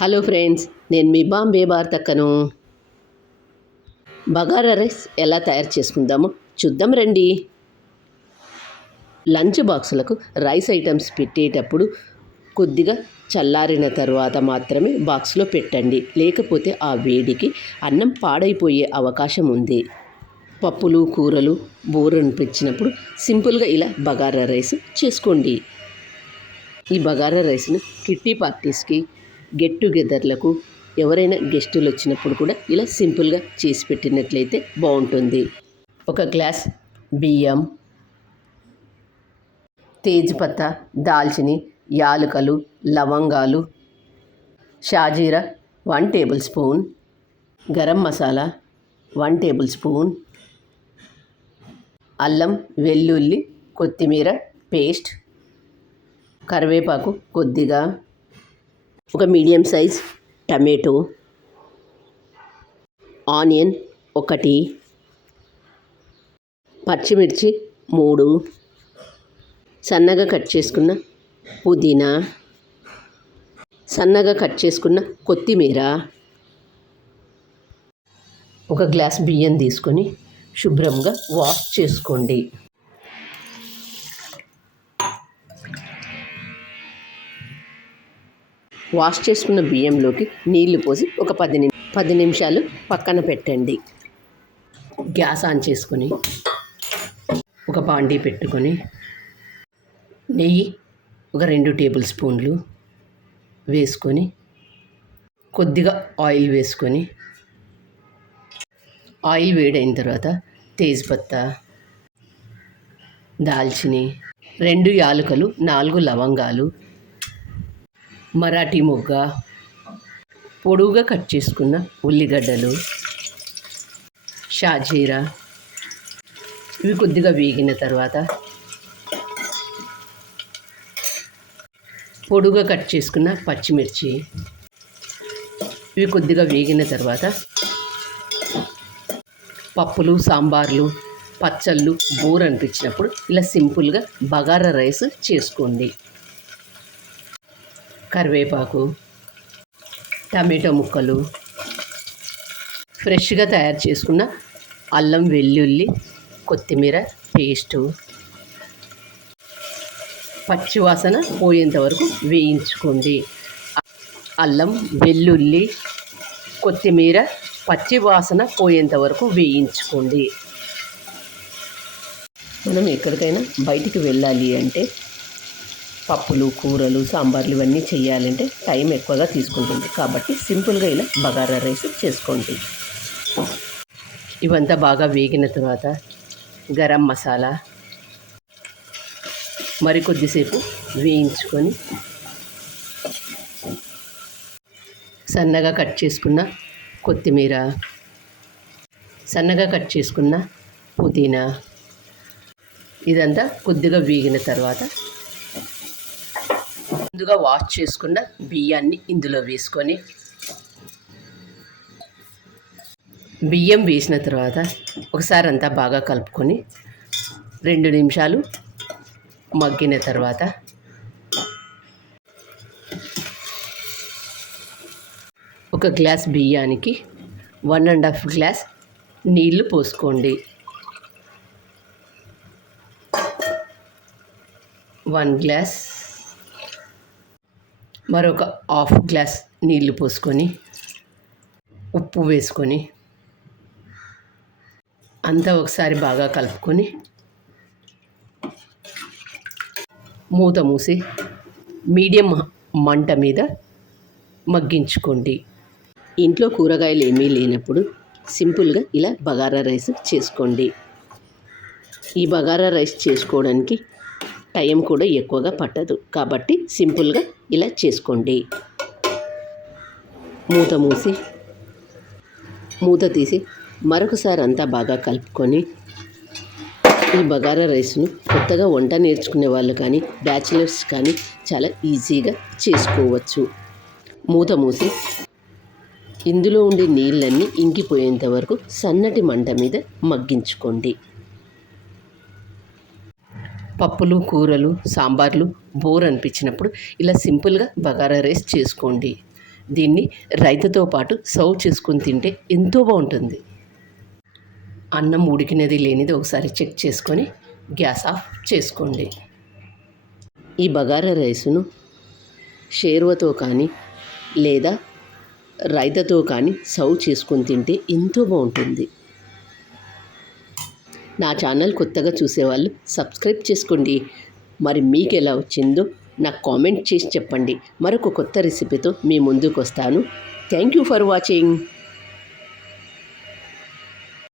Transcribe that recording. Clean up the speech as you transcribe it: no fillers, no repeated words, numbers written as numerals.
Hello friends, నేను మీ Bombay భారతక్కను. Bagara rice ఎలా తయారు చేసుకుందామో చూద్దాం రండి. లంచ్ బాక్సులకు రైస్ ఐటమ్స్ పెట్టేటప్పుడు కొద్దిగా చల్లారిన తర్వాత మాత్రమే బాక్స్లో పెట్టండి. లేకపోతే ఆ వేడికి అన్నం పాడైపోయే అవకాశం ఉంది. పప్పులు కూరలు బోర్ అనిపించినప్పుడు సింపుల్గా ఇలా బగారా రైస్ చేసుకోండి. ఈ బగారా రైస్ను కిట్టి పార్టీస్కి, గెట్ టుగెదర్లకు, ఎవరైనా గెస్టులు వచ్చినప్పుడు కూడా ఇలా సింపుల్గా చేసి పెట్టినట్లయితే బాగుంటుంది. ఒక గ్లాస్ బియ్యం, తేజ్పత్తా, దాల్చిని, యాలకులు, లవంగాలు, షాజీరా 1 table spoon, garam masala 1 table spoon, అల్లం వెల్లుల్లి కొత్తిమీర పేస్ట్, కరివేపాకు కొద్దిగా, ఒక మీడియం సైజ్ టమాటో, ఆనియన్ 1, పచ్చిమిర్చి 3, సన్నగా కట్ చేసుకున్న పుదీనా, సన్నగా కట్ చేసుకున్న కొత్తిమీర. ఒక గ్లాస్ బియ్యం తీసుకొని శుభ్రంగా వాష్ చేసుకోండి. వాష్ చేసుకున్న బియ్యంలోకి నీళ్లు పోసి ఒక 10 నిమిషాలు పక్కన పెట్టండి. గ్యాస్ ఆన్ చేసుకొని ఒక బాండీ పెట్టుకొని నెయ్యి ఒక 2 టేబుల్ స్పూన్లు వేసుకొని కొద్దిగా ఆయిల్ వేసుకొని, ఆయిల్ వేడైన తర్వాత తేజ్పత్తా, దాల్చిని, 2 యాలకులు, 4 లవంగాలు, మరాఠీ మొగ్గ, పొడువుగా కట్ చేసుకున్న ఉల్లిగడ్డలు, షాజీరా. ఇవి కొద్దిగా వేగిన తర్వాత పొడువుగా కట్ చేసుకున్న పచ్చిమిర్చి. ఇవి కొద్దిగా వేగిన తర్వాత పప్పులు, సాంబార్లు, పచ్చళ్ళు బోర్ అనిపించినప్పుడు ఇలా సింపుల్గా బగారా రైస్ చేసుకోండి. కరివేపాకు, టమాటో ముక్కలు, ఫ్రెష్గా తయారు చేసుకున్న అల్లం వెల్లుల్లి కొత్తిమీర పేస్టు, పచ్చివాసన పోయేంత వరకు వేయించుకోండి. అల్లం వెల్లుల్లి కొత్తిమీర పచ్చివాసన పోయేంత వరకు వేయించుకోండి. మనం ఎక్కడికైనా బయటికి వెళ్ళాలి అంటే పప్పులు కూరలు సాంబార్లు ఇవన్నీ చేయాలంటే టైం ఎక్కువగా తీసుకుంటుంది. కాబట్టి సింపుల్గా ఇలా బగారా రైస్ చేసుకోండి. ఇవంతా బాగా వేగిన తర్వాత గరం మసాలా మరికొద్దిసేపు వేయించుకొని సన్నగా కట్ చేసుకున్న కొత్తిమీర, సన్నగా కట్ చేసుకున్న పుదీనా, ఇదంతా కొద్దిగా వేగిన తర్వాత ముందుగా వాష్ చేసుకున్న బియ్యాన్ని ఇందులో వేసుకొని, బియ్యం వేసిన తర్వాత ఒకసారి అంతా బాగా కలుపుకొని 2 నిమిషాలు మగ్గిన తర్వాత ఒక గ్లాస్ బియ్యానికి 1.5 గ్లాస్ నీళ్లు పోసుకోండి. 1 గ్లాస్, మరొక 1/2 గ్లాస్ నీళ్లు పోసుకొని ఉప్పు వేసుకొని అంతా ఒకసారి బాగా కలుపుకొని మూత మూసి మీడియం మంట మీద మగ్గించుకోండి. ఇంట్లో కూరగాయలు ఏమీ లేనప్పుడు సింపుల్గా ఇలా బగారా రైస్ చేసుకోండి. ఈ బగారా రైస్ చేసుకోవడానికి టైం కూడా ఎక్కువగా పట్టదు. కాబట్టి సింపుల్గా ఇలా చేసుకోండి. మూత తీసి మరొకసారి అంతా బాగా కలుపుకొని ఈ బగారా రైస్ను కొత్తగా వంట నేర్చుకునే వాళ్ళు కానీ బ్యాచిలర్స్ కానీ చాలా ఈజీగా చేసుకోవచ్చు. మూత మూసి ఇందులో ఉండే నీళ్ళన్నీ ఇంకిపోయేంత వరకు సన్నటి మంట మీద మగ్గించుకోండి. పప్పులు కూరలు సాంబార్లు బోర్ అనిపించినప్పుడు ఇలా సింపుల్గా బగారా రైస్ చేసుకోండి. దీన్ని రైతాతో పాటు సర్వ్ చేసుకొని తింటే ఎంతో బాగుంటుంది. అన్నం ఉడికినది లేనిది ఒకసారి చెక్ చేసుకొని గ్యాస్ ఆఫ్ చేసుకోండి. ఈ బగారా రైసును షేర్వాతో కానీ లేదా రైతాతో కానీ సర్వ్ చేసుకొని తింటే ఎంతో బాగుంటుంది. నా ఛానల్ కొత్తగా చూసేవాళ్ళు సబ్స్క్రైబ్ చేసుకోండి. మరి మీకు ఎలా వచ్చిందో నాకు కామెంట్ చేసి చెప్పండి. మరొక కొత్త రెసిపీతో మీ ముందుకు వస్తాను. Thank you for watching.